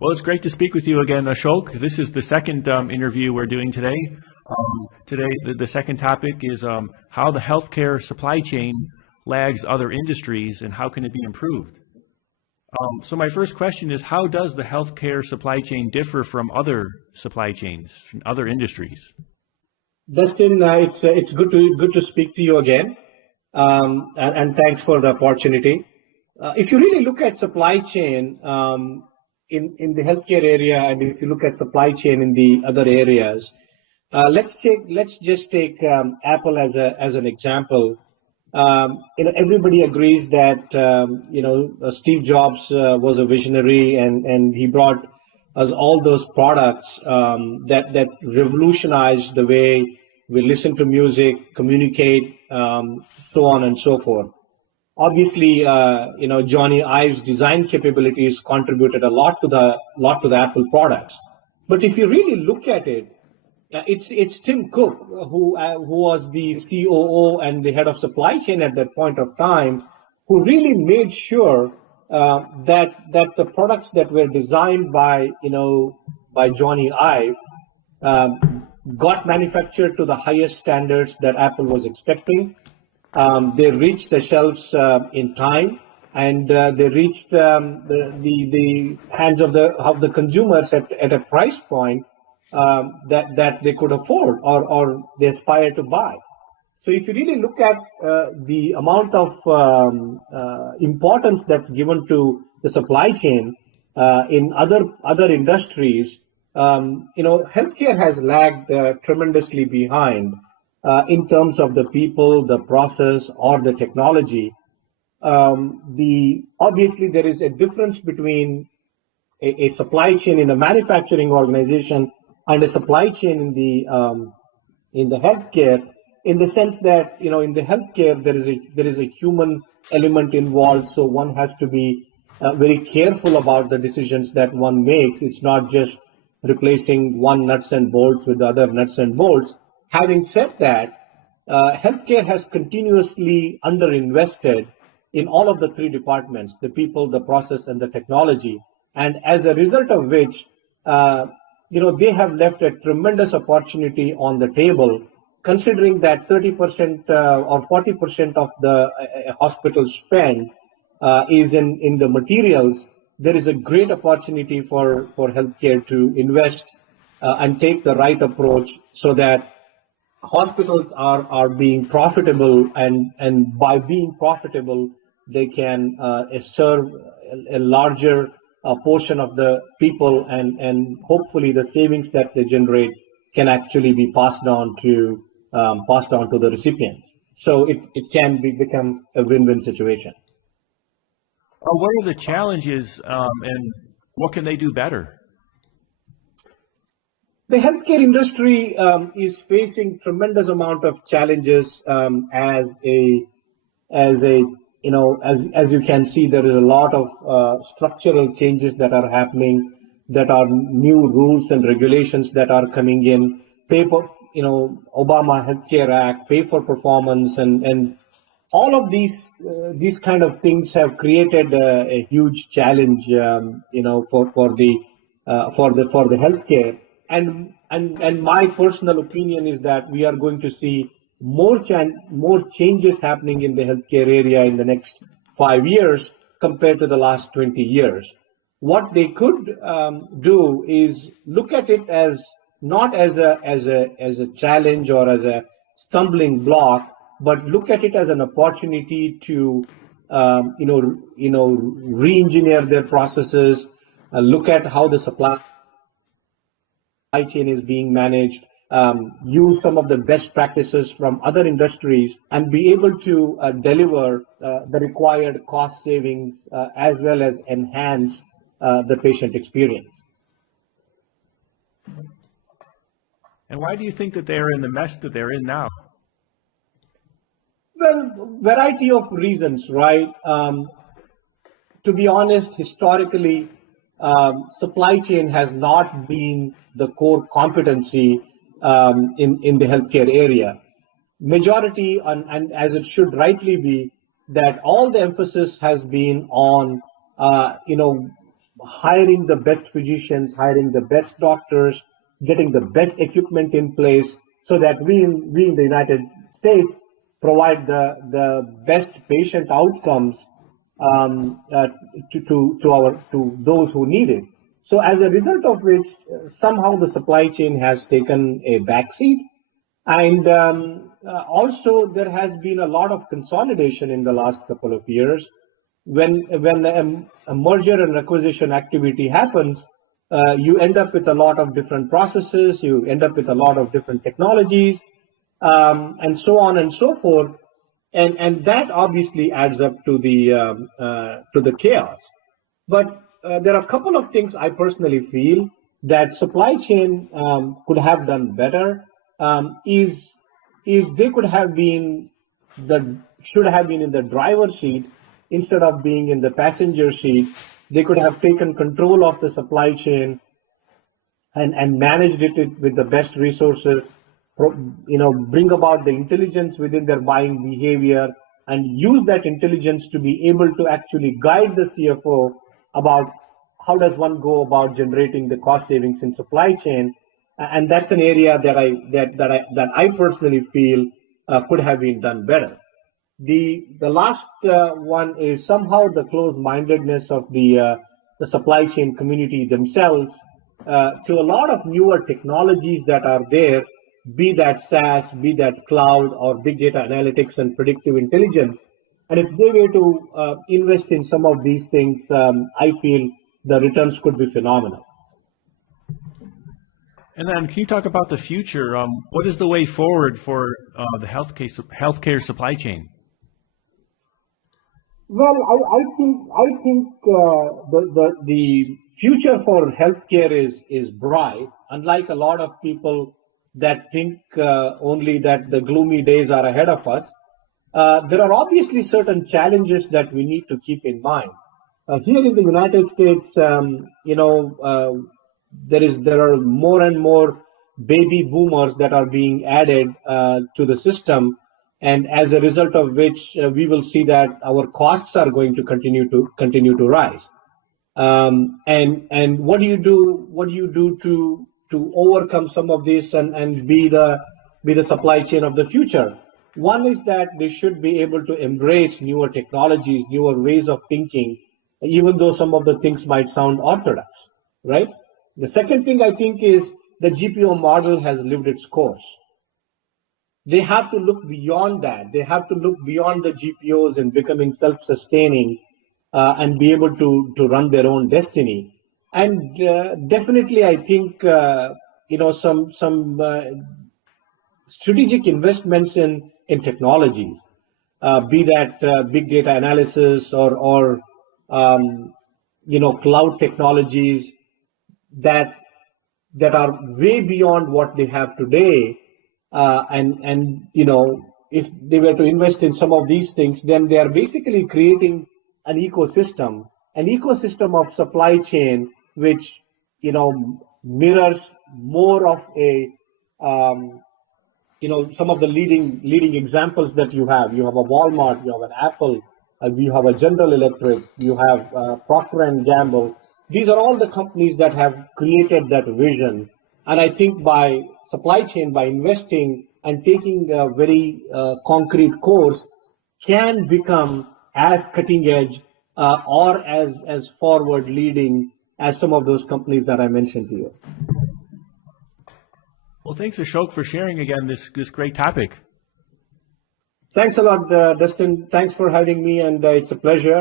Well, it's great to speak with you again, Ashok. This is the second interview we're doing today. The second topic is how the healthcare supply chain lags other industries and how can it be improved. So my first question is, how does the healthcare supply chain differ from other supply chains, from other industries? Dustin, it's good to speak to you again, and thanks for the opportunity. If you really look at supply chain in the healthcare area, and if you look at supply chain in the other areas, let's just take Apple as an example. Everybody agrees that Steve Jobs was a visionary, and he brought us all those products that revolutionized the way we listen to music, communicate, so on and so forth. Obviously, Jony Ive's design capabilities contributed a lot to the Apple products. But if you really look at it, it's Tim Cook who was the COO and the head of supply chain at that point of time, who really made sure that the products that were designed by Jony Ive got manufactured to the highest standards that Apple was expecting. They reached the shelves in time, and they reached the hands of the consumers at a price point that they could afford or they aspire to buy. So if you really look at the amount of importance that's given to the supply chain in other industries, healthcare has lagged tremendously behind in terms of the people, the process, or the technology. Obviously there is a difference between a supply chain in a manufacturing organization and a supply chain in the healthcare, in the sense that in the healthcare there is a human element involved, so one has to be very careful about the decisions that one makes. It's not just replacing one nuts and bolts with the other nuts and bolts. Having said that, healthcare has continuously underinvested in all of the three departments: the people, the process, and the technology, and as a result of which they have left a tremendous opportunity on the table, considering that 30% or 40% of the hospital spend is in the materials. There is a great opportunity for healthcare to invest and take the right approach so that hospitals are being profitable, and by being profitable, they can serve a larger portion of the people, and hopefully the savings that they generate can actually be passed on to the recipient. So it can become a win-win situation. What are the challenges and what can they do better? The healthcare industry is facing tremendous amount of challenges as you can see. There is a lot of structural changes that are happening, that are new rules and regulations that are coming in. Obama Healthcare Act, pay for performance, and all of these kind of things have created a huge challenge, for the healthcare. And my personal opinion is that we are going to see more changes happening in the healthcare area in the next 5 years compared to the last 20 years. What they could do is look at it as not as a challenge or as a stumbling block, but look at it as an opportunity to re-engineer their processes, look at how the supply chain is being managed, use some of the best practices from other industries, and be able to deliver the required cost savings as well as enhance the patient experience. And why do you think that they're in the mess that they're in now? Well, variety of reasons, right? To be honest, historically, supply chain has not been the core competency in the healthcare area. Majority, and as it should rightly be, that all the emphasis has been on, hiring the best physicians, hiring the best doctors, getting the best equipment in place so that we in the United States provide the best patient outcomes to those who need it. So as a result of which, somehow the supply chain has taken a backseat. And also there has been a lot of consolidation in the last couple of years. When a merger and acquisition activity happens, you end up with a lot of different processes, you end up with a lot of different technologies, and so on and so forth. And that obviously adds up to the chaos. But there are a couple of things I personally feel that supply chain could have done better. Is they could have been should have been in the driver's seat instead of being in the passenger seat. They could have taken control of the supply chain and managed it with the best resources, bring about the intelligence within their buying behavior and use that intelligence to be able to actually guide the CFO about how does one go about generating the cost savings in supply chain. And that's an area that I personally feel could have been done better. The last one is somehow the closed-mindedness of the supply chain community themselves to a lot of newer technologies that are there, be that SaaS, be that cloud, or big data analytics and predictive intelligence. And if they were to invest in some of these things, I feel the returns could be phenomenal. And then can you talk about the future? What is the way forward for the healthcare supply chain? Well, I think the future for healthcare is bright. Unlike a lot of people that think only that the gloomy days are ahead of us, there are obviously certain challenges that we need to keep in mind. Here in the United States, there are more and more baby boomers that are being added to the system, and as a result of which we will see that our costs are going to continue to rise. And what do you do to overcome some of this and be the supply chain of the future? One is that they should be able to embrace newer technologies, newer ways of thinking, even though some of the things might sound orthodox, right? The second thing I think is the GPO model has lived its course. They have to look beyond that. They have to look beyond the GPOs and becoming self-sustaining and be able to run their own destiny. And definitely, I think some strategic investments in technologies, be that big data analysis or cloud technologies that are way beyond what they have today. And if they were to invest in some of these things, then they are basically creating an ecosystem of supply chain, which, mirrors more of a, some of the leading examples that you have. You have a Walmart, you have an Apple, you have a General Electric, you have Procter and Gamble. These are all the companies that have created that vision. And I think by supply chain, by investing and taking a very concrete course, can become as cutting edge or as forward leading as some of those companies that I mentioned to you. Well, thanks, Ashok, for sharing again this great topic. Thanks a lot, Dustin. Thanks for having me, and it's a pleasure.